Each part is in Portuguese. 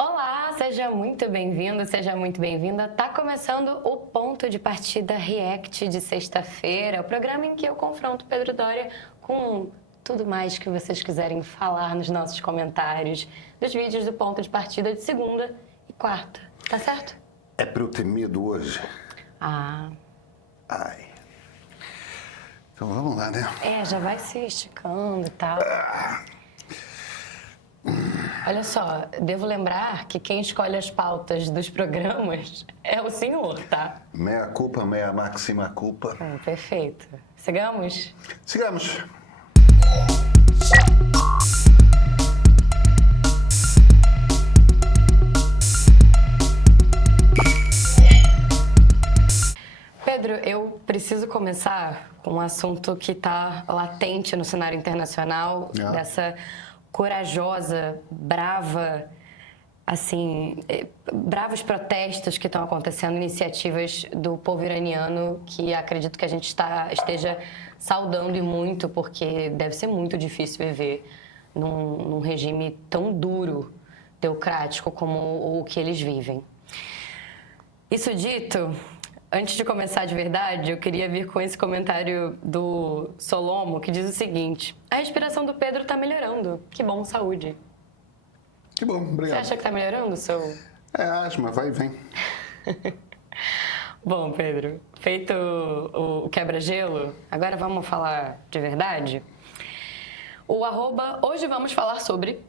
Olá, seja muito bem-vindo, seja muito bem-vinda. Tá começando o Ponto de Partida React de sexta-feira, o programa em que eu confronto Pedro Doria com tudo mais que vocês quiserem falar nos nossos comentários dos vídeos do Ponto de Partida de segunda e quarta. Tá certo? É pra eu ter medo hoje? Ah. Ai. Então vamos lá, né? Já vai se esticando e tal. Olha só, devo lembrar que quem escolhe as pautas dos programas é o senhor, tá? Meia culpa, meia máxima culpa. Perfeito. Sigamos? Sigamos. Pedro, eu preciso começar com um assunto que está latente no cenário internacional, dessa corajosa, brava, assim, bravos protestos que estão acontecendo, iniciativas do povo iraniano, que acredito que a gente esteja saudando e muito, porque deve ser muito difícil viver num regime tão duro, teocrático como o que eles vivem. Isso dito, antes de começar de verdade, eu queria vir com esse comentário do Solomo, que diz o seguinte: a respiração do Pedro está melhorando. Que bom, saúde. Que bom, obrigado. Você acha que está melhorando o seu... É asma, vai e vem. Bom, Pedro, feito o quebra-gelo, agora vamos falar de verdade? O @ hoje vamos falar sobre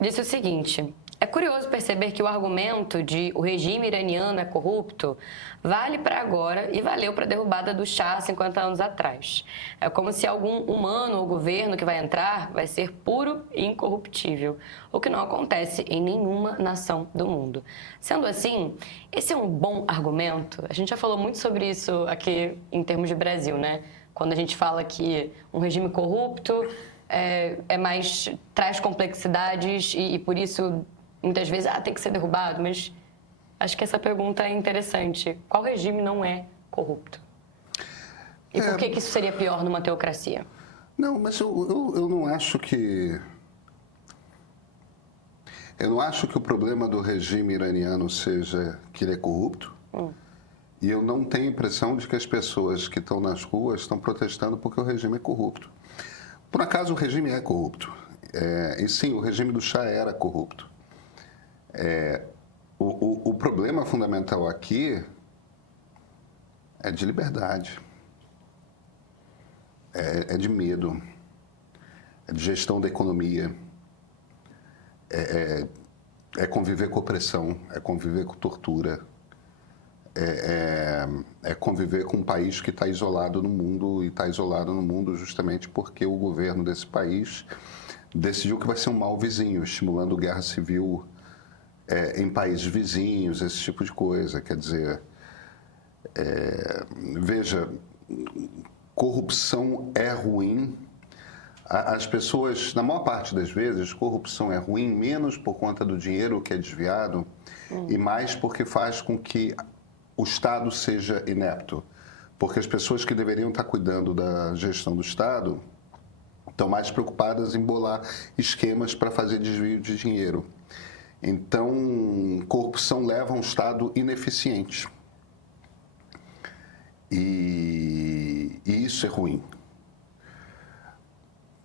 disse o seguinte: é curioso perceber que o argumento de o regime iraniano é corrupto vale para agora e valeu para a derrubada do Shah 50 anos atrás. É como se algum humano ou governo que vai entrar vai ser puro e incorruptível, o que não acontece em nenhuma nação do mundo. Sendo assim, esse é um bom argumento. A gente já falou muito sobre isso aqui em termos de Brasil, né? Quando a gente fala que um regime corrupto traz complexidades e por isso muitas vezes tem que ser derrubado, mas acho que essa pergunta é interessante. Qual regime não é corrupto? E por que isso seria pior numa teocracia? Não, mas eu não acho que... Eu não acho que o problema do regime iraniano seja que ele é corrupto. E eu não tenho a impressão de que as pessoas que estão nas ruas estão protestando porque o regime é corrupto. Por acaso o regime é corrupto. E sim, o regime do Shah era corrupto. O problema fundamental aqui é de liberdade, é de medo, é de gestão da economia, é conviver com opressão, é conviver com tortura, é conviver com um país que está isolado no mundo, e está isolado no mundo justamente porque o governo desse país decidiu que vai ser um mau vizinho, estimulando guerra civil em países vizinhos, esse tipo de coisa. Quer dizer, veja, corrupção é ruim. As pessoas, na maior parte das vezes, corrupção é ruim menos por conta do dinheiro que é desviado e mais porque faz com que o Estado seja inepto. Porque as pessoas que deveriam estar cuidando da gestão do Estado estão mais preocupadas em bolar esquemas para fazer desvio de dinheiro. Então, corrupção leva a um Estado ineficiente. E isso é ruim.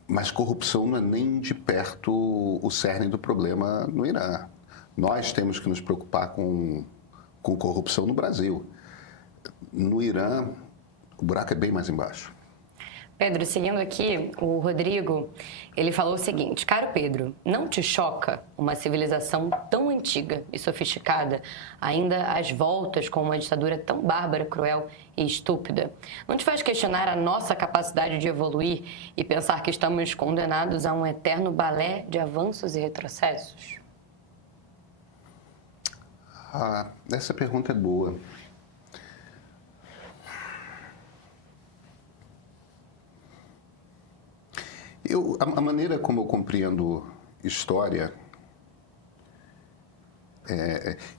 Mas corrupção não é nem de perto o cerne do problema no Irã. Nós temos que nos preocupar com corrupção no Brasil. No Irã, o buraco é bem mais embaixo. Pedro, seguindo aqui, o Rodrigo, ele falou o seguinte: caro Pedro, não te choca uma civilização tão antiga e sofisticada ainda às voltas com uma ditadura tão bárbara, cruel e estúpida? Não te faz questionar a nossa capacidade de evoluir e pensar que estamos condenados a um eterno balé de avanços e retrocessos? Essa pergunta é boa. A maneira como eu compreendo história,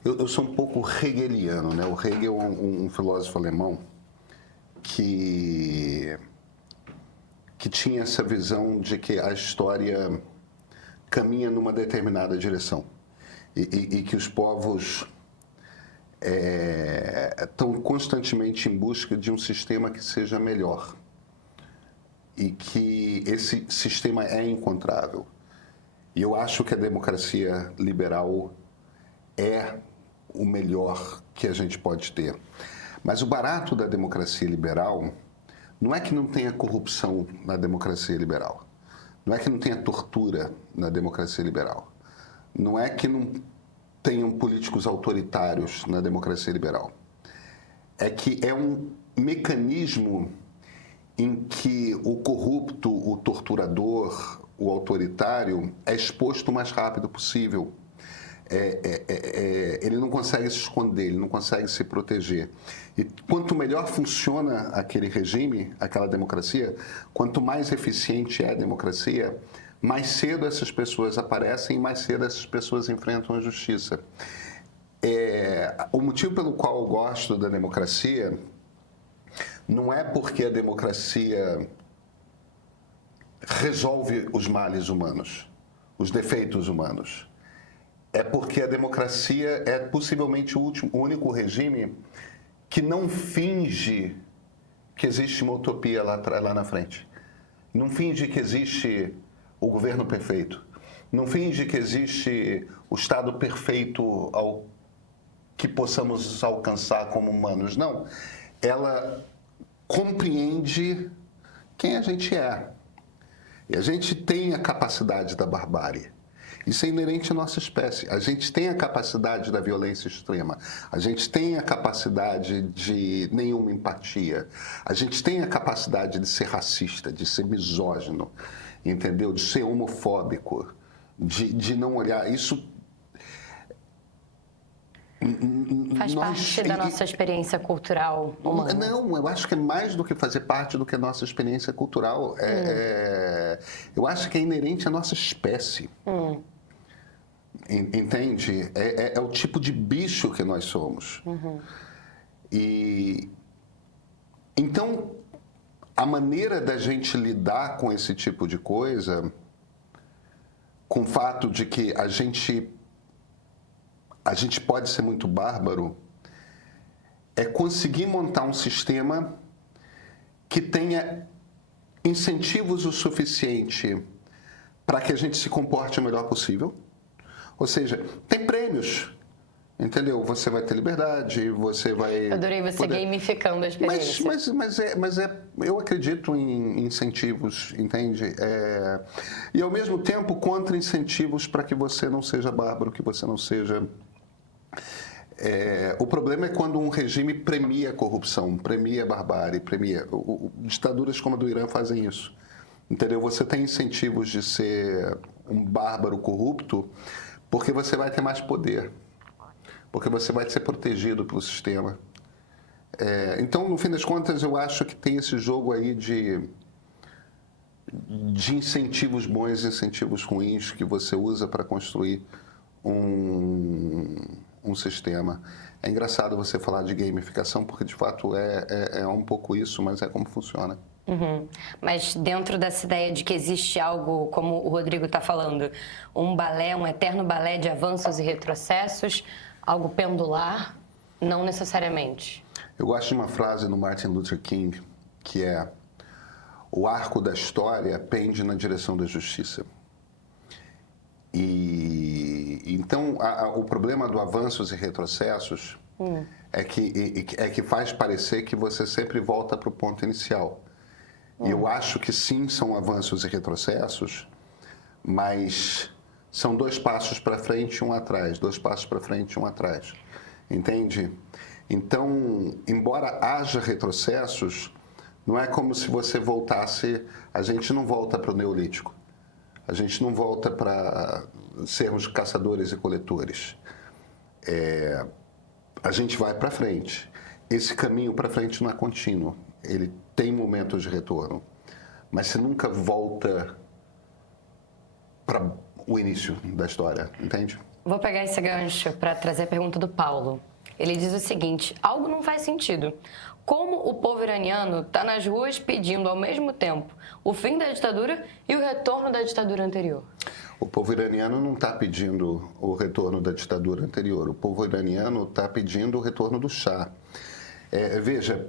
eu sou um pouco hegeliano, né? O Hegel é um filósofo alemão que tinha essa visão de que a história caminha numa determinada direção. e que os povos estão constantemente em busca de um sistema que seja melhor e que esse sistema é encontrável. E eu acho que a democracia liberal é o melhor que a gente pode ter. Mas o barato da democracia liberal não é que não tenha corrupção na democracia liberal, não é que não tenha tortura na democracia liberal, não é que não tenham políticos autoritários na democracia liberal. É que é um mecanismo em que o corrupto, o torturador, o autoritário é exposto o mais rápido possível. Ele não consegue se esconder, ele não consegue se proteger. E quanto melhor funciona aquele regime, aquela democracia, quanto mais eficiente é a democracia, mais cedo essas pessoas aparecem e mais cedo essas pessoas enfrentam a justiça. O motivo pelo qual eu gosto da democracia não é porque a democracia resolve os males humanos, os defeitos humanos. É porque a democracia é possivelmente o único regime que não finge que existe uma utopia lá na frente. Não finge que existe o governo perfeito. Não finge que existe o Estado perfeito ao que possamos alcançar como humanos. Não. Ela compreende quem a gente é. E a gente tem a capacidade da barbárie. Isso é inerente à nossa espécie. A gente tem a capacidade da violência extrema. A gente tem a capacidade de nenhuma empatia. A gente tem a capacidade de ser racista, de ser misógino, entendeu? De ser homofóbico, de não olhar. Isso faz parte da nossa experiência cultural humana. Não, eu acho que é mais do que fazer parte do que a nossa experiência cultural. Eu acho que é inerente à nossa espécie. Entende? É o tipo de bicho que nós somos. E então, a maneira da gente lidar com esse tipo de coisa, com o fato de que a gente pode ser muito bárbaro, é conseguir montar um sistema que tenha incentivos o suficiente para que a gente se comporte o melhor possível. Ou seja, tem prêmios, entendeu? Você vai ter liberdade, você vai... Eu adorei você gamificando a experiência. Mas eu acredito em incentivos, entende? E, ao mesmo tempo, contra-incentivos para que você não seja bárbaro, que você não seja... O problema é quando um regime premia a corrupção, premia a barbárie, premia... Ditaduras como a do Irã fazem isso, entendeu? Você tem incentivos de ser um bárbaro corrupto porque você vai ter mais poder, porque você vai ser protegido pelo sistema. Então, no fim das contas, eu acho que tem esse jogo aí de incentivos bons e incentivos ruins que você usa para construir um sistema. É engraçado você falar de gamificação, porque de fato é um pouco isso, mas é como funciona. Mas dentro dessa ideia de que existe algo, como o Rodrigo está falando, um balé, um eterno balé de avanços e retrocessos, algo pendular, não necessariamente. Eu gosto de uma frase do Martin Luther King, que é: o arco da história pende na direção da justiça. E então o problema do avanços e retrocessos é que faz parecer que você sempre volta para o ponto inicial. E eu acho que sim, são avanços e retrocessos, mas são 2 passos para frente e um atrás, 2 passos para frente e um atrás, entende? Então, embora haja retrocessos, não é como se você voltasse... A gente não volta para o Neolítico, a gente não volta para sermos caçadores e coletores. A gente vai para frente. Esse caminho para frente não é contínuo. Ele tem momentos de retorno, mas você nunca volta para o início da história, entende? Vou pegar esse gancho para trazer a pergunta do Paulo. Ele diz o seguinte: algo não faz sentido. Como o povo iraniano está nas ruas pedindo ao mesmo tempo o fim da ditadura e o retorno da ditadura anterior? O povo iraniano não está pedindo o retorno da ditadura anterior. O povo iraniano está pedindo o retorno do Shah. Veja,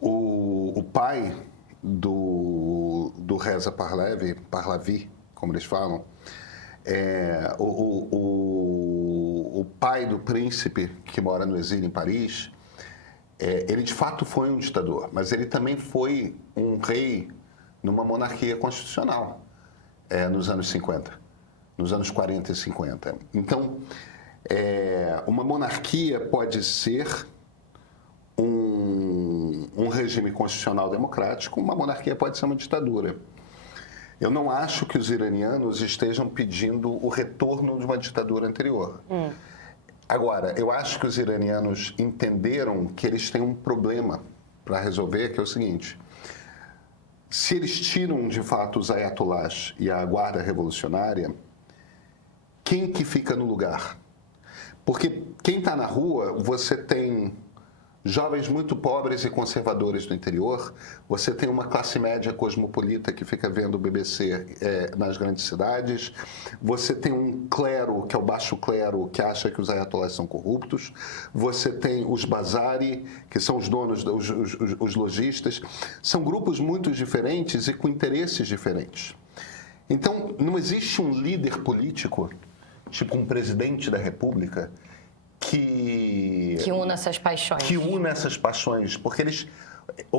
o pai do Reza Pahlavi, como eles falam, o pai do príncipe que mora no exílio em Paris, ele de fato foi um ditador, mas ele também foi um rei numa monarquia constitucional. Nos anos 50, nos anos 40 e 50. Então, uma monarquia pode ser um regime constitucional democrático, uma monarquia pode ser uma ditadura. Eu não acho que os iranianos estejam pedindo o retorno de uma ditadura anterior. Agora, eu acho que os iranianos entenderam que eles têm um problema para resolver, que é o seguinte: se eles tiram, de fato, os ayatollahs e a guarda revolucionária, quem que fica no lugar? Porque quem está na rua, você tem jovens muito pobres e conservadores do interior, você tem uma classe média cosmopolita que fica vendo o BBC nas grandes cidades, você tem um clero, que é o baixo clero, que acha que os ayatollahs são corruptos, você tem os bazari, que são os donos, os lojistas. São grupos muito diferentes e com interesses diferentes. Então, não existe um líder político, tipo um presidente da República, que una essas paixões. Que una essas paixões, porque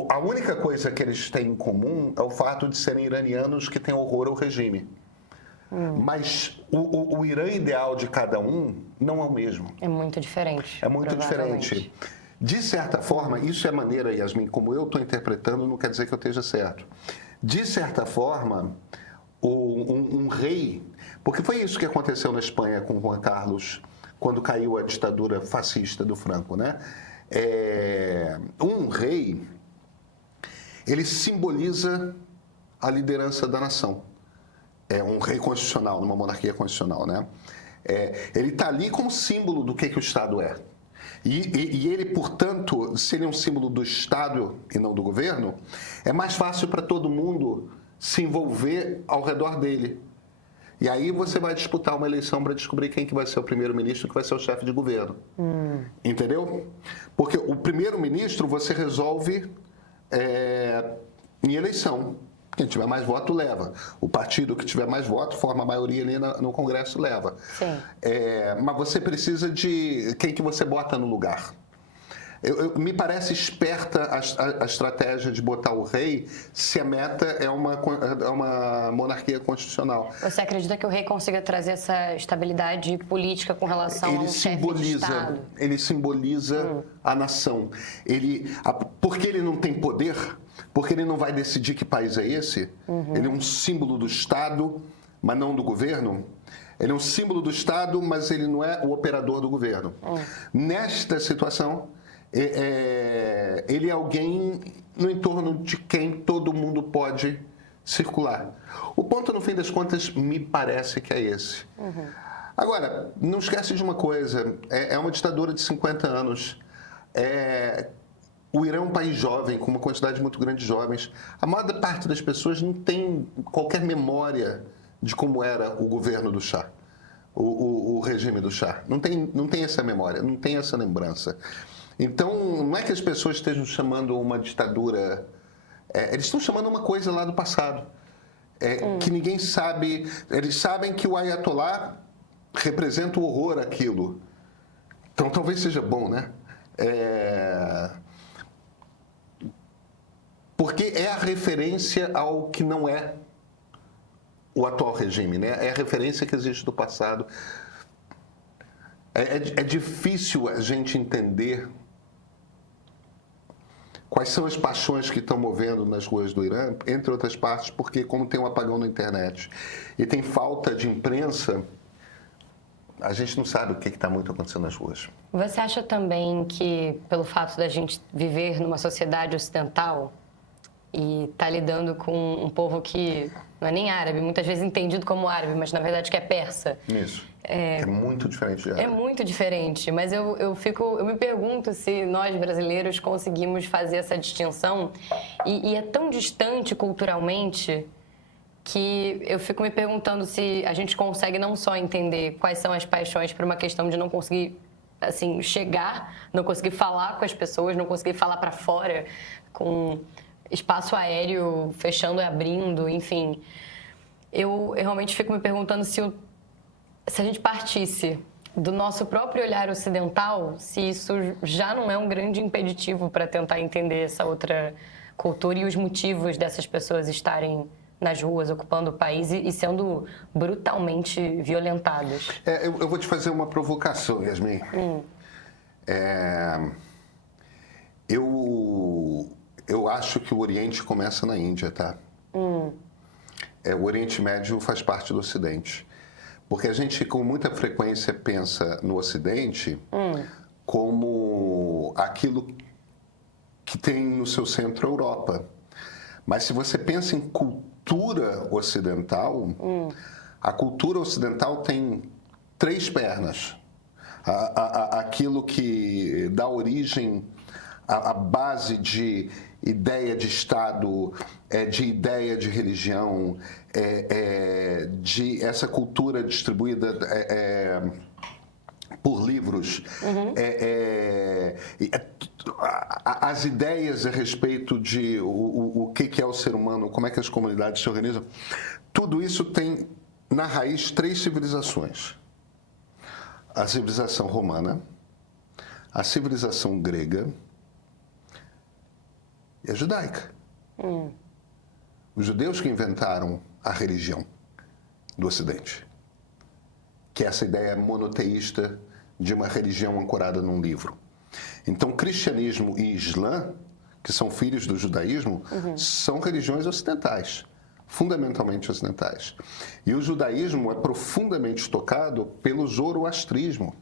a única coisa que eles têm em comum é o fato de serem iranianos que têm horror ao regime. Mas o Irã ideal de cada um não é o mesmo. É muito diferente. É muito diferente. De certa forma, isso é a maneira, Yasmin, como eu estou interpretando, não quer dizer que eu esteja certo. De certa forma, um rei... Porque foi isso que aconteceu na Espanha com Juan Carlos, quando caiu a ditadura fascista do Franco, né? Um rei, ele simboliza a liderança da nação. É um rei constitucional, numa monarquia constitucional, né? Ele está ali como símbolo do que o Estado é. E ele, portanto, se ele é um símbolo do Estado e não do governo, é mais fácil para todo mundo se envolver ao redor dele. E aí você vai disputar uma eleição para descobrir quem que vai ser o primeiro-ministro e que vai ser o chefe de governo. Entendeu? Porque o primeiro-ministro você resolve em eleição. Quem tiver mais voto, leva. O partido que tiver mais voto forma a maioria ali no Congresso, leva. Sim. Mas você precisa de quem que você bota no lugar. Me parece esperta a estratégia de botar o rei se a meta é uma monarquia constitucional. Você acredita que o rei consiga trazer essa estabilidade política com relação ao chefe de Estado? Ele simboliza a nação. Porque ele não tem poder, porque ele não vai decidir que país é esse, ele é um símbolo do Estado, mas não do governo. Ele é um símbolo do Estado, mas ele não é o operador do governo. Nesta situação... ele é alguém no entorno de quem todo mundo pode circular. O ponto, no fim das contas, me parece que é esse. Agora, não esquece de uma coisa, é uma ditadura de 50 anos. O Irã é um país jovem, com uma quantidade muito grande de jovens. A maior parte das pessoas não tem qualquer memória de como era o governo do Shah, o regime do Shah. Não tem essa memória, não tem essa lembrança. Então, não é que as pessoas estejam chamando uma ditadura... eles estão chamando uma coisa lá do passado, que ninguém sabe. Eles sabem que o Ayatollah representa o horror àquilo. Então, talvez seja bom, né? Porque é a referência ao que não é o atual regime, né? É a referência que existe do passado. É difícil a gente entender quais são as paixões que estão movendo nas ruas do Irã, entre outras partes, porque como tem um apagão na internet e tem falta de imprensa, a gente não sabe o que está muito acontecendo nas ruas. Você acha também que, pelo fato da gente viver numa sociedade ocidental e estar lidando com um povo que não é nem árabe, muitas vezes entendido como árabe, mas na verdade que é persa. Isso. É muito diferente de árabe. É muito diferente, mas eu me pergunto se nós brasileiros conseguimos fazer essa distinção e é tão distante culturalmente que eu fico me perguntando se a gente consegue não só entender quais são as paixões por uma questão de não conseguir, assim, chegar, não conseguir falar com as pessoas, não conseguir falar para fora, com espaço aéreo fechando e abrindo, enfim. Eu realmente fico me perguntando se a gente partisse do nosso próprio olhar ocidental, se isso já não é um grande impeditivo para tentar entender essa outra cultura e os motivos dessas pessoas estarem nas ruas, ocupando o país e sendo brutalmente violentadas. Eu vou te fazer uma provocação, Yasmin. Eu acho que o Oriente começa na Índia, tá? O Oriente Médio faz parte do Ocidente. Porque a gente, com muita frequência, pensa no Ocidente como aquilo que tem no seu centro a Europa. Mas se você pensa em cultura ocidental, a cultura ocidental tem 3 pernas. Aquilo que dá origem à base de ideia de Estado, de ideia de religião, de essa cultura distribuída por livros, as ideias a respeito de o que é o ser humano, como é que as comunidades se organizam, tudo isso tem na raiz 3 civilizações. A civilização romana, a civilização grega e a judaica. Os judeus que inventaram a religião do Ocidente, que é essa ideia monoteísta de uma religião ancorada num livro. Então, cristianismo e islã, que são filhos do judaísmo, são religiões ocidentais, fundamentalmente ocidentais. E o judaísmo é profundamente tocado pelo zoroastrismo.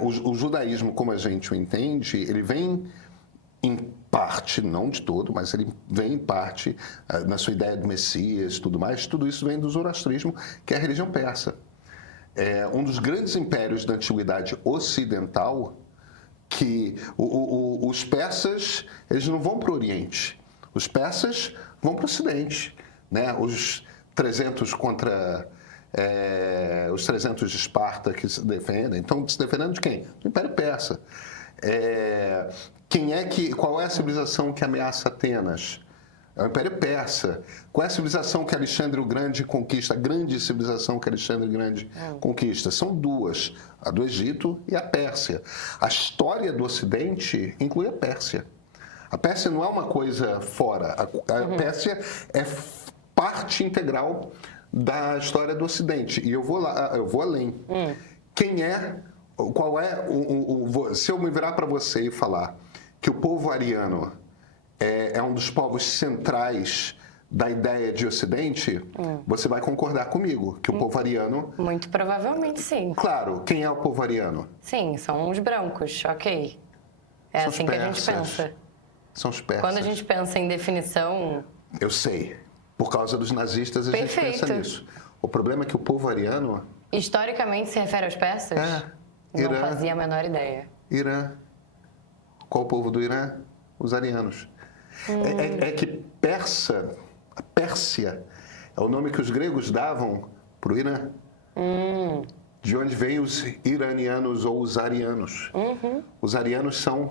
O judaísmo, como a gente o entende, ele vem em parte, não de todo, mas ele vem em parte na sua ideia do Messias, tudo mais, tudo isso vem do zoroastrismo, que é a religião persa. Um dos grandes impérios da antiguidade ocidental, que os persas, eles não vão para o Oriente, os persas vão para o Ocidente, né? Os 300 contra os 300 de Esparta que se defendem, então se defendendo de quem? Do Império Persa. Qual é a civilização que ameaça Atenas? É o Império Persa. Qual é a civilização que Alexandre o Grande conquista? A grande civilização que Alexandre o Grande conquista? São 2, a do Egito e a Pérsia. A história do Ocidente inclui a Pérsia. A Pérsia não é uma coisa fora. A Pérsia é parte integral da história do Ocidente. E eu vou além. Qual é se eu me virar para você e falar que o povo ariano é um dos povos centrais da ideia de Ocidente, você vai concordar comigo que o povo ariano... Muito provavelmente, sim. Claro, quem é o povo ariano? Sim, são os brancos, ok. É São assim que a gente pensa. São os persas. Quando a gente pensa em definição... Eu sei. Por causa dos nazistas, a gente pensa nisso. O problema é que o povo ariano... Historicamente se refere aos persas? Irã, não fazia a menor ideia. Irã. Qual o povo do Irã? Os arianos. É que a Pérsia, é o nome que os gregos davam para o Irã. De onde vêm os iranianos ou os arianos. Os arianos são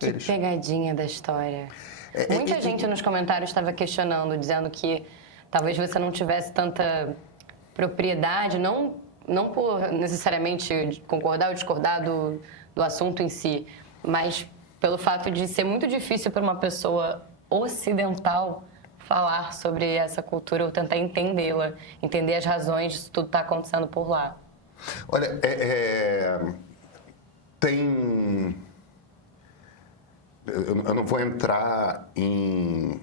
eles. Que pegadinha da história. Muita gente nos comentários estava questionando, dizendo que talvez você não tivesse tanta propriedade, não por necessariamente concordar ou discordar do assunto em si, mas pelo fato de ser muito difícil para uma pessoa ocidental falar sobre essa cultura ou tentar entendê-la, entender as razões disso tudo está acontecendo por lá. Olha, tem... Eu não vou entrar em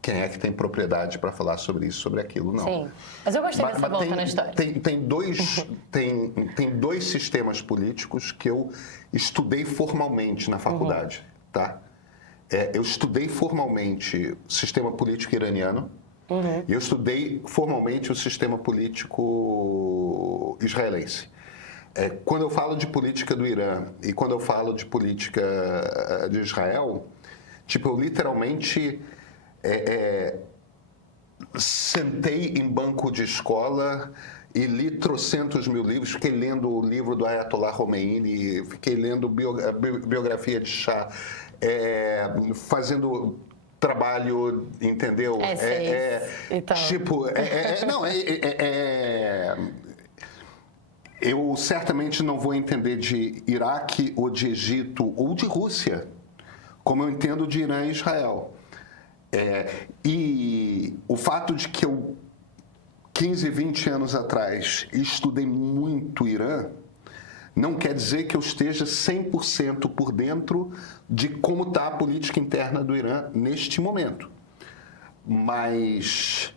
quem é que tem propriedade para falar sobre isso, sobre aquilo, não. Sim, mas eu gostei dessa volta na história. Tem dois sistemas políticos que eu estudei formalmente na faculdade, tá? Eu estudei formalmente o sistema político iraniano e eu estudei formalmente o sistema político israelense. Quando eu falo de política do Irã e quando eu falo de política de Israel, tipo, eu literalmente sentei em banco de escola e li trocentos mil livros, fiquei lendo o livro do Ayatollah Khomeini, fiquei lendo biografia de Shah, fazendo trabalho, entendeu? Então. Tipo, eu certamente não vou entender de Iraque ou de Egito ou de Rússia, como eu entendo de Irã e Israel. E o fato de que eu, 15, 20 anos atrás, estudei muito Irã, não quer dizer que eu esteja 100% por dentro de como está a política interna do Irã neste momento. Mas,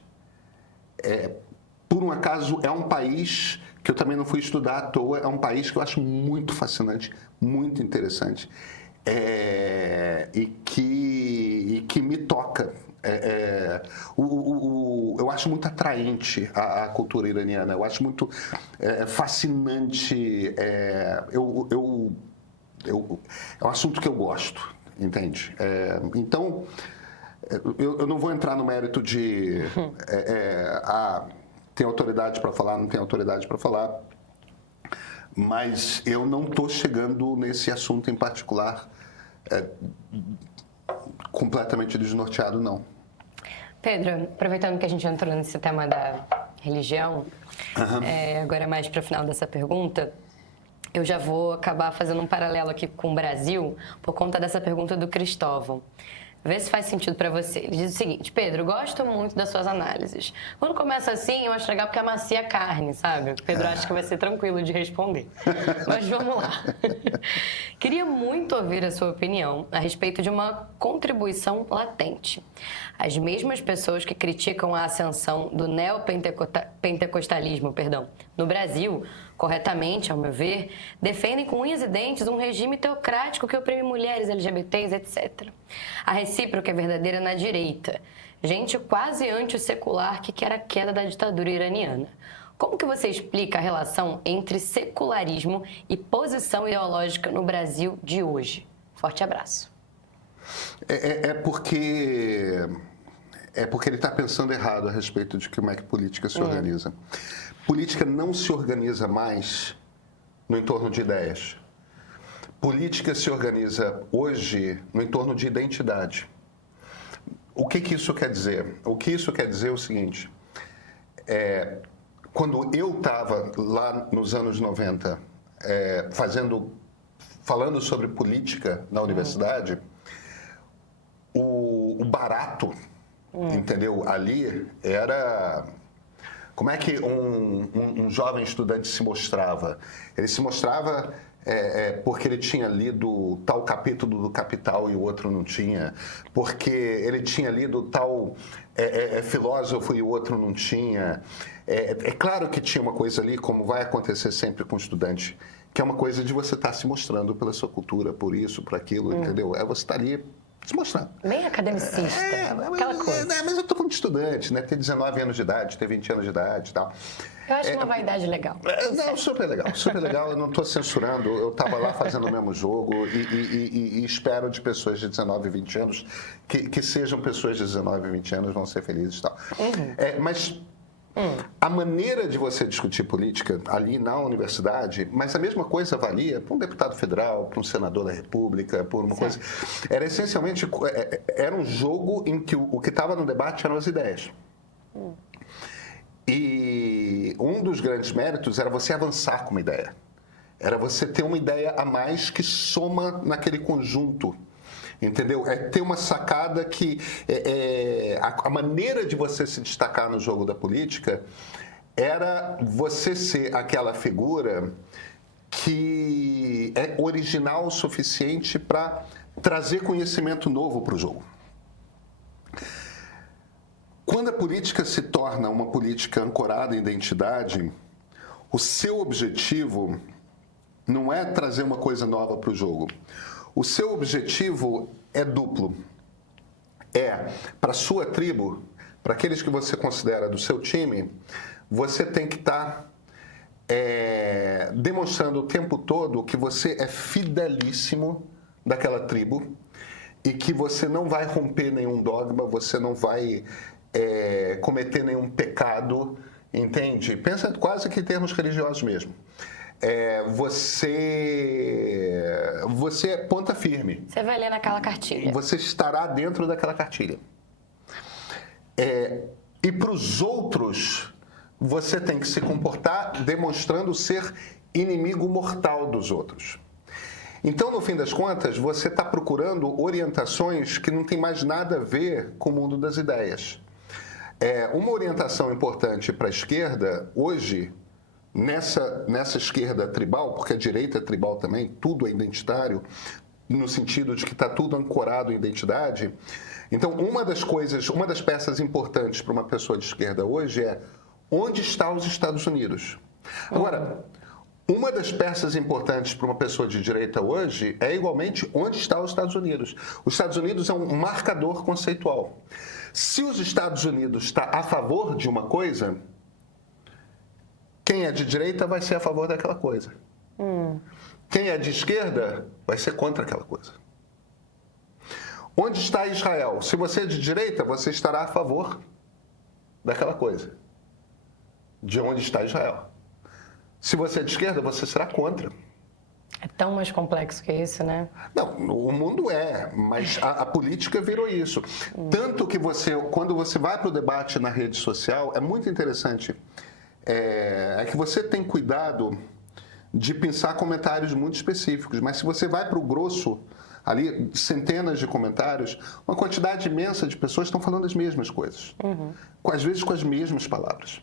por um acaso, é um país que eu também não fui estudar à toa, é um país que eu acho muito fascinante, muito interessante, e que me toca. Eu acho muito atraente a cultura iraniana, eu acho muito fascinante, é um assunto que eu gosto, entende? Então, eu não vou entrar no mérito de tem autoridade para falar, não tem autoridade para falar, mas eu não estou chegando nesse assunto em particular completamente desnorteado, não. Pedro, aproveitando que a gente entrou nesse tema da religião, agora mais para o final dessa pergunta, eu já vou acabar fazendo um paralelo aqui com o Brasil por conta dessa pergunta do Cristóvão. Vê se faz sentido para você. Ele diz o seguinte: Pedro, gosto muito das suas análises. Quando começa assim, eu acho legal porque amacia a carne, sabe? O Pedro acha que vai ser tranquilo de responder. Mas vamos lá. Queria muito ouvir a sua opinião a respeito de uma contribuição latente. As mesmas pessoas que criticam a ascensão do neopentecostalismo, no Brasil, corretamente, ao meu ver, defendem com unhas e dentes um regime teocrático que oprime mulheres, LGBTs, etc. A recíproca é verdadeira na direita. Gente quase anti-secular que quer a queda da ditadura iraniana. Como que você explica a relação entre secularismo e posição ideológica no Brasil de hoje? Forte abraço. Porque ele está pensando errado a respeito de como é que política se organiza. Política não se organiza mais no entorno de ideias. Política se organiza hoje no entorno de identidade. O que isso quer dizer? O que isso quer dizer é o seguinte: quando eu estava lá nos anos 90 falando sobre política na universidade, o barato, entendeu? Ali era... Como é que um jovem estudante se mostrava? Ele se mostrava porque ele tinha lido tal capítulo do Capital e o outro não tinha, porque ele tinha lido tal filósofo e o outro não tinha. É claro que tinha uma coisa ali, como vai acontecer sempre com o estudante, que é uma coisa de você estar se mostrando pela sua cultura, por isso, por aquilo, entendeu? Você estar ali se mostrando. Bem academicista, aquela coisa. Mas eu estou falando de estudante, né? Ter 19 anos de idade, ter 20 anos de idade e tal. Eu acho uma vaidade legal. Não, super legal, super legal. Eu não estou censurando. Eu estava lá fazendo o mesmo jogo e espero de pessoas de 19 e 20 anos que sejam pessoas de 19 e 20 anos, vão ser felizes e tal. Mas a maneira de você discutir política ali na universidade, mas a mesma coisa valia para um deputado federal, para um senador da República, por uma coisa. Era essencialmente era um jogo em que o que estava no debate eram as ideias. E um dos grandes méritos era você avançar com uma ideia. Era você ter uma ideia a mais que soma naquele conjunto. Entendeu? É ter uma sacada que... a maneira de você se destacar no jogo da política era você ser aquela figura que é original o suficiente para trazer conhecimento novo para o jogo. Quando a política se torna uma política ancorada em identidade, o seu objetivo não é trazer uma coisa nova para o jogo. O seu objetivo é duplo. Para a sua tribo, para aqueles que você considera do seu time, você tem que estar demonstrando o tempo todo que você é fidelíssimo daquela tribo e que você não vai romper nenhum dogma, você não vai cometer nenhum pecado, entende? Pensa quase que em termos religiosos mesmo. Você é ponta firme. Você vai ler naquela cartilha. Você estará dentro daquela cartilha. E para os outros, você tem que se comportar demonstrando ser inimigo mortal dos outros. Então, no fim das contas, você está procurando orientações que não tem mais nada a ver com o mundo das ideias. Uma orientação importante para a esquerda, hoje, nessa esquerda tribal, porque a direita é tribal também, tudo é identitário, no sentido de que está tudo ancorado em identidade. Então, uma das peças importantes para uma pessoa de esquerda hoje é onde estão os Estados Unidos. Agora, uma das peças importantes para uma pessoa de direita hoje é igualmente onde estão os Estados Unidos. Os Estados Unidos é um marcador conceitual. Se os Estados Unidos está a favor de uma coisa, quem é de direita vai ser a favor daquela coisa. Quem é de esquerda vai ser contra aquela coisa. Onde está Israel? Se você é de direita, você estará a favor daquela coisa. De onde está Israel. Se você é de esquerda, você será contra. É tão mais complexo que isso, né? Não, o mundo mas a política virou isso. Tanto que quando você vai para o debate na rede social, é muito interessante. É que você tem cuidado de pensar comentários muito específicos, mas se você vai para o grosso, ali, centenas de comentários, uma quantidade imensa de pessoas estão falando as mesmas coisas. Às vezes com as mesmas palavras.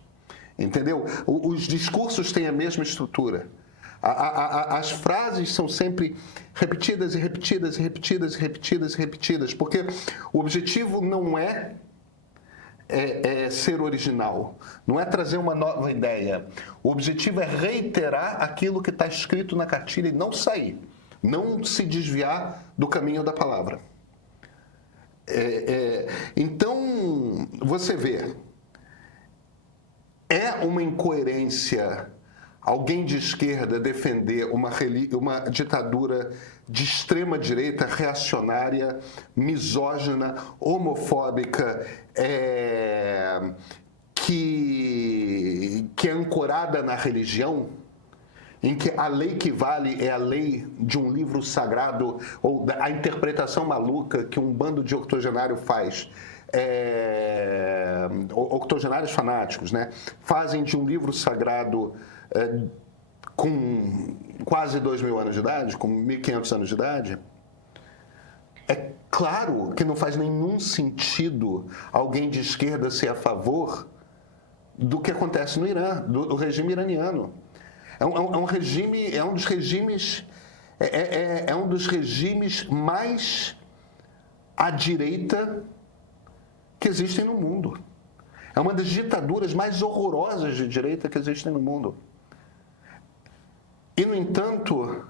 Entendeu? Os discursos têm a mesma estrutura. As frases são sempre repetidas e repetidas e repetidas e repetidas e repetidas, porque o objetivo não é ser original, não é trazer uma nova ideia. O objetivo é reiterar aquilo que está escrito na cartilha e não sair, não se desviar do caminho da palavra. Então, você vê, é uma incoerência alguém de esquerda defender uma ditadura de extrema-direita, reacionária, misógina, homofóbica, que é ancorada na religião, em que a lei que vale é a lei de um livro sagrado, ou a interpretação maluca que um bando de octogenário faz. Octogenários fanáticos, né? Fazem de um livro sagrado com quase 2.000 anos de idade, com 1.500 anos de idade. É claro que não faz nenhum sentido alguém de esquerda ser a favor do que acontece no Irã, do regime iraniano. É um dos regimes mais à direita que existem no mundo. É uma das ditaduras mais horrorosas de direita que existem no mundo. E, no entanto,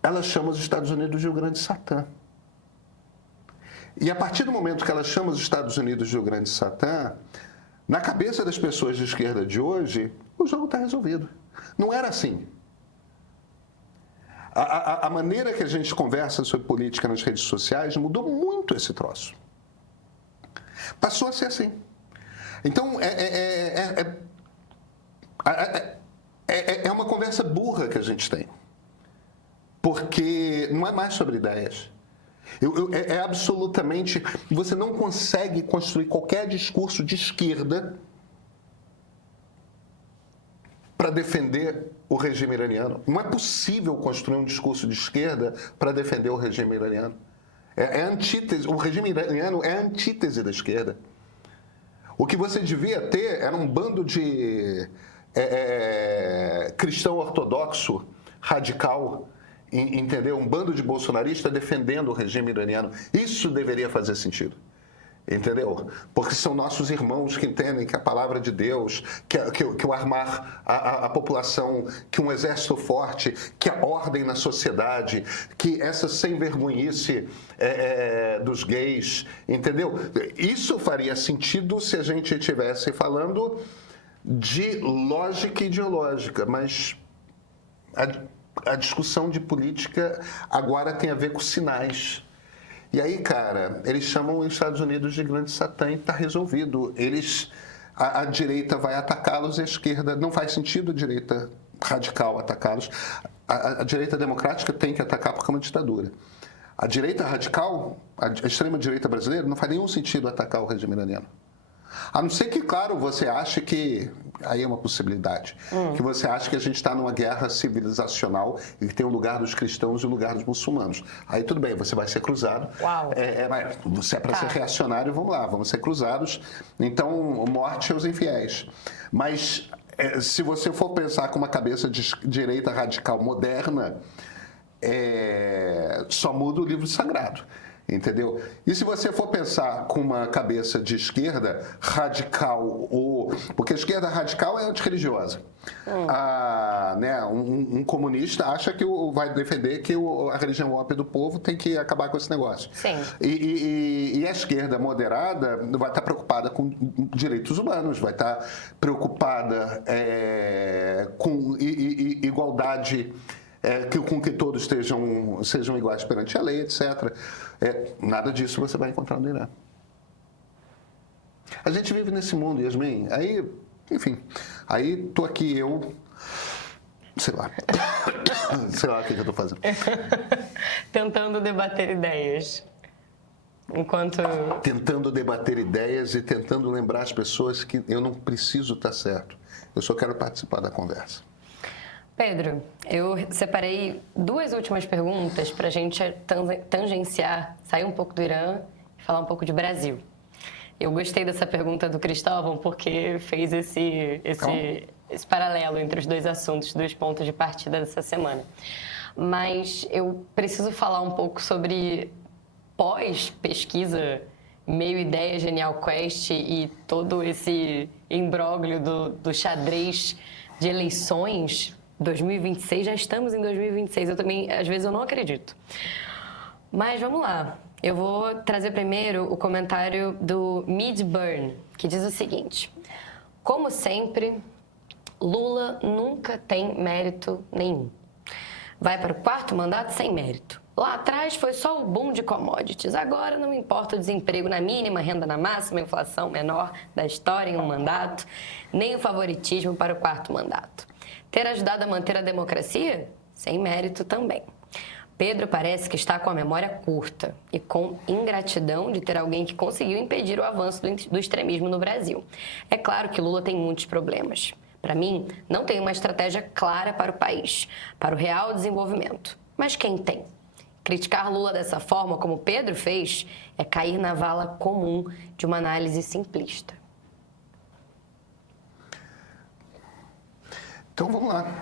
ela chama os Estados Unidos de o grande Satã. E a partir do momento que ela chama os Estados Unidos de o grande Satã, na cabeça das pessoas de esquerda de hoje, o jogo está resolvido. Não era assim. A maneira que a gente conversa sobre política nas redes sociais mudou muito esse troço. Passou a ser assim. Então, é uma conversa burra que a gente tem. Porque não é mais sobre ideias. Absolutamente... Você não consegue construir qualquer discurso de esquerda para defender o regime iraniano. Não é possível construir um discurso de esquerda para defender o regime iraniano. Antítese. O regime iraniano é a antítese da esquerda. O que você devia ter era um bando de cristão ortodoxo radical, entendeu? Um bando de bolsonaristas defendendo o regime iraniano. Isso deveria fazer sentido. Entendeu? Porque são nossos irmãos que entendem que a palavra de Deus, que o armar a população, que um exército forte, que a ordem na sociedade, que essa sem-vergonhice dos gays, entendeu? Isso faria sentido se a gente estivesse falando de lógica ideológica, mas a discussão de política agora tem a ver com sinais. E aí, cara, eles chamam os Estados Unidos de grande satã e está resolvido. A direita vai atacá-los e a esquerda... Não faz sentido a direita radical atacá-los. A direita democrática tem que atacar porque é uma ditadura. A direita radical, a extrema-direita brasileira, não faz nenhum sentido atacar o regime iraniano. A não ser que, claro, você ache que... Aí é uma possibilidade. Que você acha que a gente está numa guerra civilizacional e que tem o lugar dos cristãos e o lugar dos muçulmanos. Aí tudo bem, você vai ser cruzado. Uau. Você é para ser reacionário, vamos lá, vamos ser cruzados. Então, morte aos infiéis. Mas se você for pensar com uma cabeça de direita radical moderna, só muda o livro sagrado. Entendeu? E se você for pensar com uma cabeça de esquerda radical, porque a esquerda radical é antirreligiosa. Um comunista acha que vai defender que a religião ópia do povo tem que acabar com esse negócio. Sim. E a esquerda moderada vai estar preocupada com direitos humanos, vai estar preocupada com igualdade, com que todos sejam iguais perante a lei, etc. Nada disso você vai encontrar no Irã. A gente vive nesse mundo, Yasmin. Aí, enfim, aí tô aqui eu, sei lá o que eu tô fazendo. Tentando debater ideias. Tentando debater ideias e tentando lembrar as pessoas que eu não preciso estar certo. Eu só quero participar da conversa. Pedro, eu separei 2 últimas perguntas para a gente tangenciar, sair um pouco do Irã e falar um pouco de Brasil. Eu gostei dessa pergunta do Cristóvão porque fez esse paralelo entre os 2 assuntos, 2 pontos de partida dessa semana. Mas eu preciso falar um pouco sobre pós-pesquisa Meio Ideia Genial Quest e todo esse imbróglio do xadrez de eleições. 2026, já estamos em 2026, eu também, às vezes eu não acredito. Mas vamos lá, eu vou trazer primeiro o comentário do Midburn, que diz o seguinte: como sempre, Lula nunca tem mérito nenhum. Vai para o 4º mandato sem mérito. Lá atrás foi só o boom de commodities, agora não importa o desemprego na mínima, renda na máxima, inflação menor da história em um mandato, nem o favoritismo para o 4º mandato. Ter ajudado a manter a democracia? Sem mérito também. Pedro parece que está com a memória curta e com ingratidão de ter alguém que conseguiu impedir o avanço do extremismo no Brasil. É claro que Lula tem muitos problemas. Para mim, não tem uma estratégia clara para o país, para o real desenvolvimento. Mas quem tem? Criticar Lula dessa forma, como Pedro fez, é cair na vala comum de uma análise simplista. Então, vamos lá.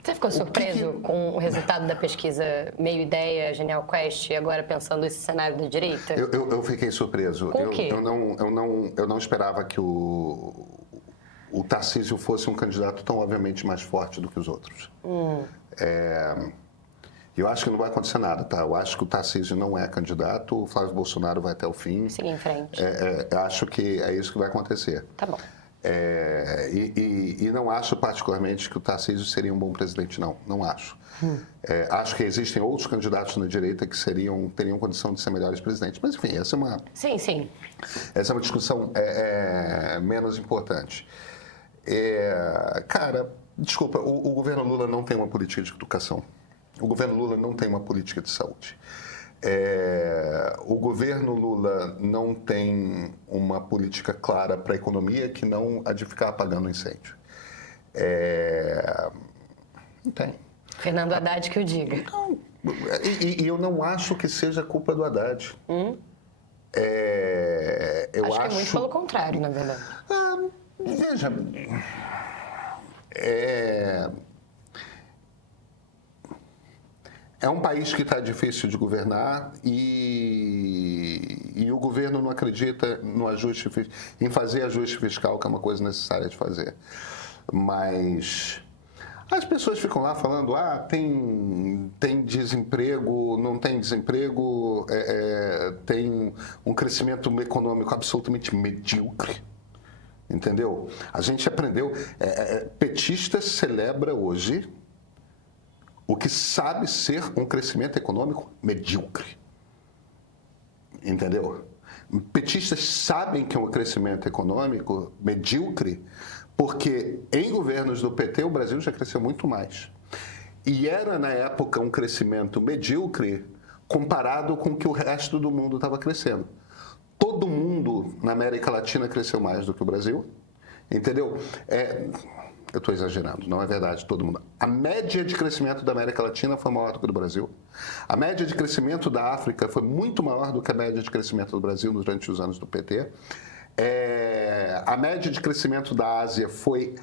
Você ficou surpreso com o resultado da pesquisa Meio Ideia, Genial Quest, e agora pensando nesse cenário da direita? Eu fiquei surpreso. Com o quê? Eu não esperava que o Tarcísio fosse um candidato tão obviamente mais forte do que os outros. Eu acho que não vai acontecer nada, tá? Eu acho que o Tarcísio não é candidato, o Flávio Bolsonaro vai até o fim. Seguir em frente. Acho que é isso que vai acontecer. Tá bom. E não acho particularmente que o Tarcísio seria um bom presidente, não. Não acho. Acho que existem outros candidatos na direita que teriam condição de ser melhores presidentes. Mas, enfim, essa é uma... Sim. Essa é uma discussão menos importante. Cara, desculpa, o governo Lula não tem uma política de educação. O governo Lula não tem uma política de saúde. O governo Lula não tem uma política clara para a economia que não a de ficar apagando incêndio. Não tem. Fernando Haddad que o diga. Não, e eu não acho que seja culpa do Haddad. Eu acho que é muito pelo contrário, na verdade. Veja, é um país que está difícil de governar e o governo não acredita em fazer ajuste fiscal, que é uma coisa necessária de fazer. Mas as pessoas ficam lá falando, tem desemprego, não tem desemprego, tem um crescimento econômico absolutamente medíocre. Entendeu? A gente aprendeu, petista celebra hoje o que sabe ser um crescimento econômico medíocre. Entendeu? Petistas sabem que é um crescimento econômico medíocre porque em governos do PT o Brasil já cresceu muito mais. E era, na época, um crescimento medíocre comparado com o que o resto do mundo estava crescendo. Todo mundo na América Latina cresceu mais do que o Brasil, entendeu? Eu estou exagerando, não é verdade, todo mundo. A média de crescimento da América Latina foi maior do que a do Brasil. A média de crescimento da África foi muito maior do que a média de crescimento do Brasil durante os anos do PT. A média de crescimento da Ásia foi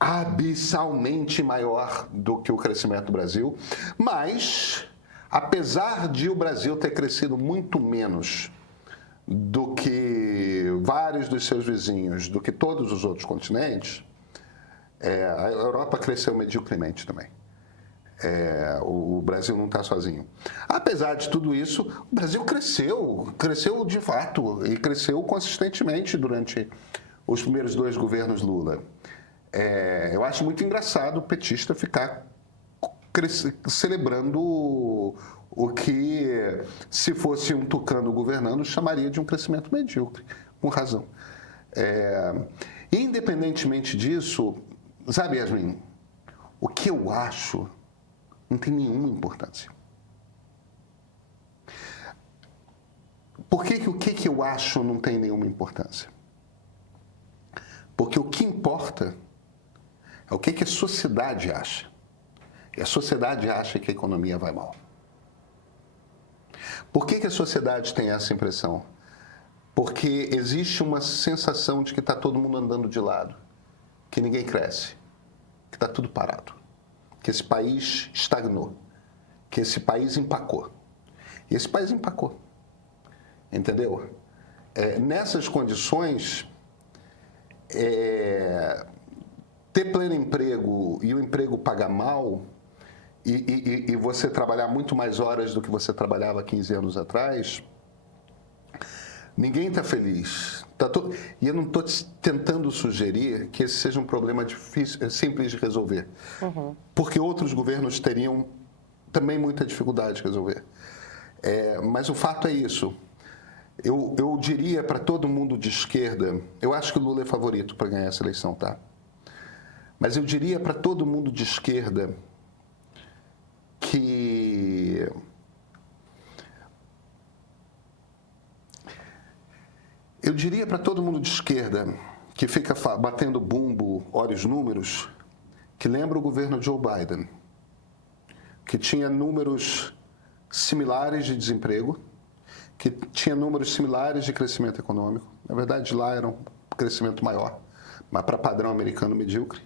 abissalmente maior do que o crescimento do Brasil. Mas, apesar de o Brasil ter crescido muito menos do que vários dos seus vizinhos, do que todos os outros continentes, a Europa cresceu mediocremente também. O Brasil não está sozinho. Apesar de tudo isso, o Brasil cresceu de fato e cresceu consistentemente durante os primeiros 2 governos Lula. Eu acho muito engraçado o petista ficar celebrando o que, se fosse um tucano governando, chamaria de um crescimento medíocre, com razão. Independentemente disso, sabe, Yasmin, o que eu acho não tem nenhuma importância. Por que o que eu acho não tem nenhuma importância? Porque o que importa é o que a sociedade acha. E a sociedade acha que a economia vai mal. Por que a sociedade tem essa impressão? Porque existe uma sensação de que está todo mundo andando de lado, que ninguém cresce, que está tudo parado, que esse país estagnou, que esse país empacou. E esse país empacou, entendeu? Nessas condições, ter pleno emprego e o emprego pagar mal e você trabalhar muito mais horas do que você trabalhava 15 anos atrás, ninguém está feliz. E eu não estou tentando sugerir que esse seja um problema difícil, simples de resolver. Uhum. Porque outros governos teriam também muita dificuldade de resolver. Mas o fato é isso. Eu diria para todo mundo de esquerda, eu acho que o Lula é favorito para ganhar essa eleição, tá? Mas eu diria para todo mundo de esquerda que fica batendo bumbo, olha os números, que lembra o governo Joe Biden, que tinha números similares de desemprego, que tinha números similares de crescimento econômico. Na verdade, lá era um crescimento maior, mas para padrão americano medíocre.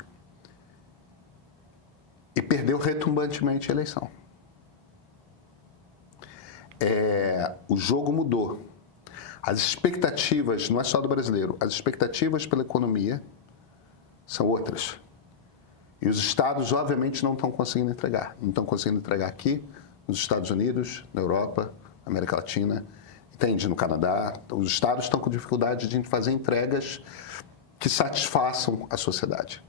E perdeu retumbantemente a eleição. O jogo mudou. As expectativas, não é só do brasileiro, as expectativas pela economia são outras. E os estados, obviamente, não estão conseguindo entregar. Não estão conseguindo entregar aqui, nos Estados Unidos, na Europa, na América Latina, entende? No Canadá. Os estados estão com dificuldade de fazer entregas que satisfaçam a sociedade.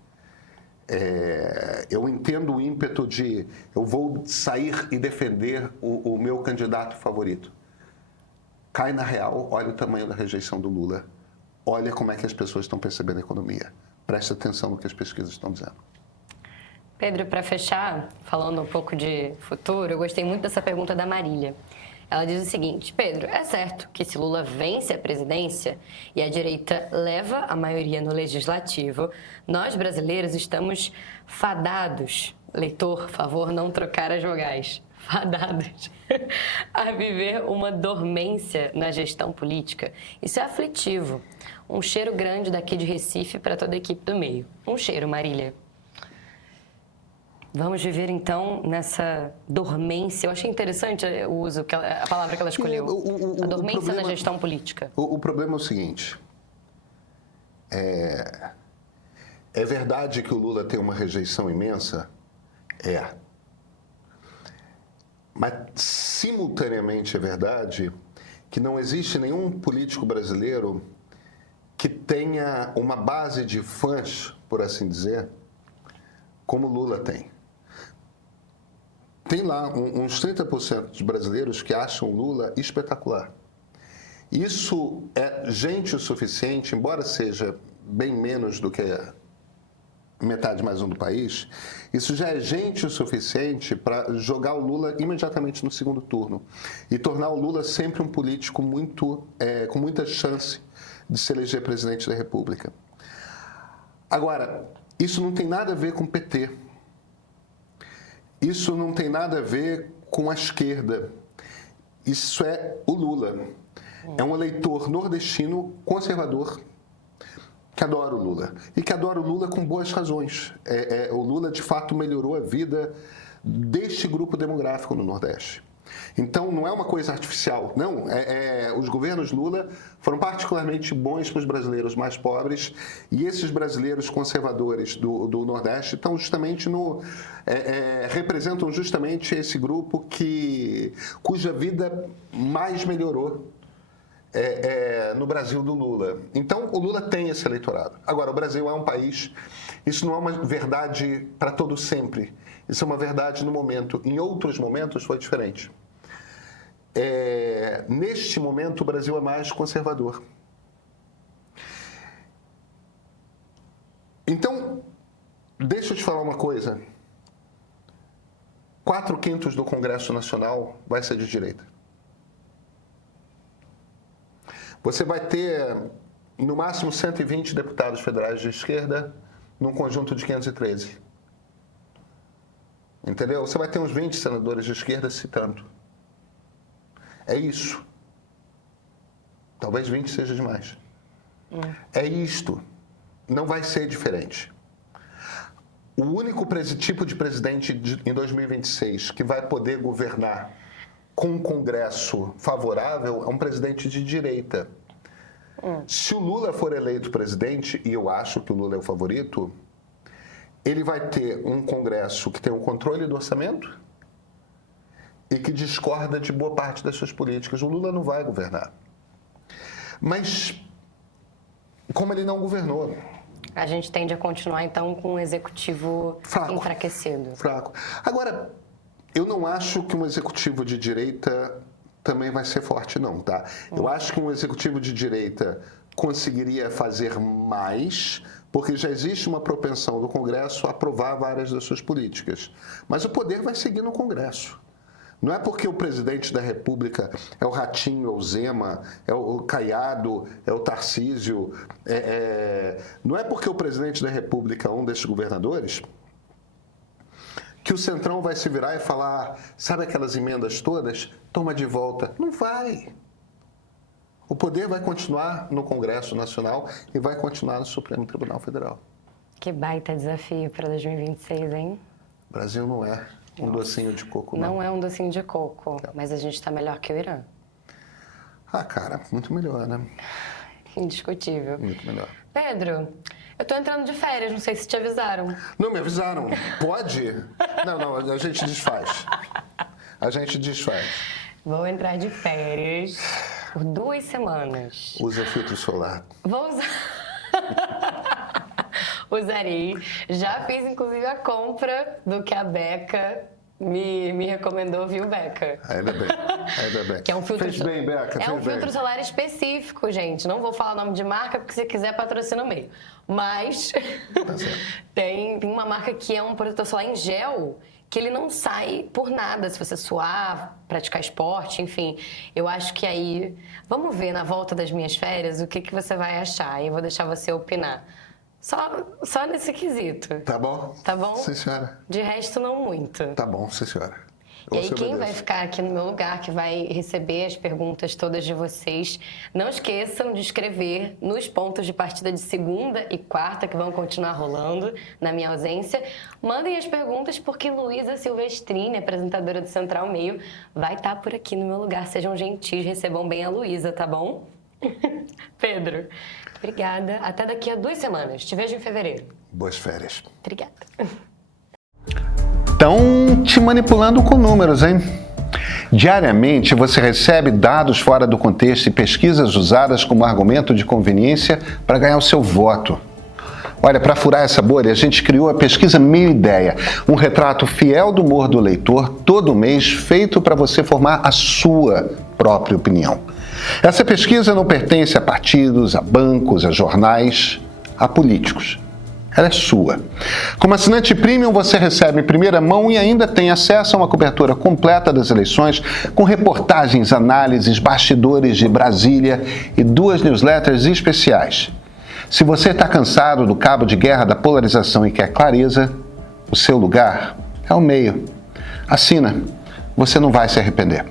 Eu entendo o ímpeto de eu vou sair e defender o meu candidato favorito. Cai na real, olha o tamanho da rejeição do Lula, olha como é que as pessoas estão percebendo a economia. Presta atenção no que as pesquisas estão dizendo. Pedro, para fechar, falando um pouco de futuro, eu gostei muito dessa pergunta da Marília. Ela diz o seguinte: Pedro, é certo que se Lula vence a presidência e a direita leva a maioria no legislativo, nós brasileiros estamos fadados, leitor, favor não trocar as vogais, fadados a viver uma dormência na gestão política. Isso é aflitivo. Um cheiro grande daqui de Recife para toda a equipe do meio. Um cheiro, Marília. Vamos viver, então, nessa dormência. Eu achei interessante o uso, a palavra que ela escolheu. A dormência na gestão política. O problema é o seguinte. É verdade que o Lula tem uma rejeição imensa? Mas, simultaneamente, é verdade que não existe nenhum político brasileiro que tenha uma base de fãs, por assim dizer, como o Lula tem. tem lá uns 30% dos brasileiros que acham o Lula espetacular. Isso é gente o suficiente, embora seja bem menos do que metade mais um do país, isso já é gente o suficiente para jogar o Lula imediatamente no segundo turno e tornar o Lula sempre um político com muita chance de se eleger presidente da República. Agora, isso não tem nada a ver com o PT. Isso não tem nada a ver com a esquerda. Isso é o Lula. É um eleitor nordestino conservador que adora o Lula. E que adora o Lula com boas razões. O Lula, de fato, melhorou a vida deste grupo demográfico no Nordeste. Então, não é uma coisa artificial, não. Os governos Lula foram particularmente bons para os brasileiros mais pobres e esses brasileiros conservadores do Nordeste estão justamente representam justamente esse grupo cuja vida mais melhorou no Brasil do Lula. Então, o Lula tem esse eleitorado. Agora, o Brasil é um país, isso não é uma verdade para todo sempre. Isso é uma verdade no momento. Em outros momentos foi diferente. Neste momento, o Brasil é mais conservador. Então, deixa eu te falar uma coisa. 4/5 do Congresso Nacional vai ser de direita. Você vai ter, no máximo, 120 deputados federais de esquerda num conjunto de 513. Entendeu? Você vai ter uns 20 senadores de esquerda, se tanto. É isso. Talvez 20 seja demais. É isto. Não vai ser diferente. O único tipo de presidente em 2026 que vai poder governar com um Congresso favorável é um presidente de direita. Se o Lula for eleito presidente, e eu acho que o Lula é o favorito, ele vai ter um Congresso que tem o controle do orçamento e que discorda de boa parte das suas políticas. O Lula não vai governar. Mas, como ele não governou... A gente tende a continuar, então, com um executivo enfraquecido. Fraco. Agora, eu não acho que um executivo de direita também vai ser forte, não, tá? Eu acho que um executivo de direita conseguiria fazer mais, porque já existe uma propensão do Congresso a aprovar várias das suas políticas. Mas o poder vai seguir no Congresso. Não é porque o presidente da República é o Ratinho, é o Zema, é o Caiado, é o Tarcísio. Não é porque o presidente da República é um desses governadores que o Centrão vai se virar e falar, sabe aquelas emendas todas? Toma de volta. Não vai. O poder vai continuar no Congresso Nacional e vai continuar no Supremo Tribunal Federal. Que baita desafio para 2026, hein? O Brasil não é um docinho de coco, não. Não é um docinho de coco, mas a gente está melhor que o Irã. Ah, cara, muito melhor, né? Indiscutível. Muito melhor. Pedro, eu tô entrando de férias, não sei se te avisaram. Não, me avisaram. Pode? Não, a gente desfaz. A gente desfaz. Vou entrar de férias por 2 semanas. Usa filtro solar. Vou usar... Usarei. Já fiz, inclusive, a compra do que a Beca me recomendou, viu, Beca? Ainda bem. Que é um filtro Fez bem, Beca, É um filtro solar específico, gente. Não vou falar o nome de marca, porque se quiser patrocina no meio. Mas Tá certo. tem uma marca que é um protetor solar em gel, que ele não sai por nada, se você suar, praticar esporte, enfim. Eu acho que aí... Vamos ver na volta das minhas férias o que você vai achar. E eu vou deixar você opinar. Só nesse quesito. Tá bom? Tá bom? Sim, senhora. De resto, não muito. Tá bom, sim, senhora. E aí, quem vai ficar aqui no meu lugar, que vai receber as perguntas todas de vocês, não esqueçam de escrever nos pontos de partida de segunda e quarta, que vão continuar rolando na minha ausência. Mandem as perguntas, porque Luísa Silvestrini, apresentadora do Central Meio, vai estar por aqui no meu lugar. Sejam gentis, recebam bem a Luísa, tá bom? Pedro, obrigada. Até daqui a 2 semanas. Te vejo em fevereiro. Boas férias. Obrigada. Estão te manipulando com números, hein? Diariamente você recebe dados fora do contexto e pesquisas usadas como argumento de conveniência para ganhar o seu voto. Olha, para furar essa bolha, a gente criou a pesquisa Meia Ideia, um retrato fiel do humor do leitor, todo mês, feito para você formar a sua própria opinião. Essa pesquisa não pertence a partidos, a bancos, a jornais, a políticos. Ela é sua. Como assinante premium, você recebe em primeira mão e ainda tem acesso a uma cobertura completa das eleições, com reportagens, análises, bastidores de Brasília e 2 newsletters especiais. Se você está cansado do cabo de guerra da polarização e quer clareza, o seu lugar é o meio. Assina, você não vai se arrepender.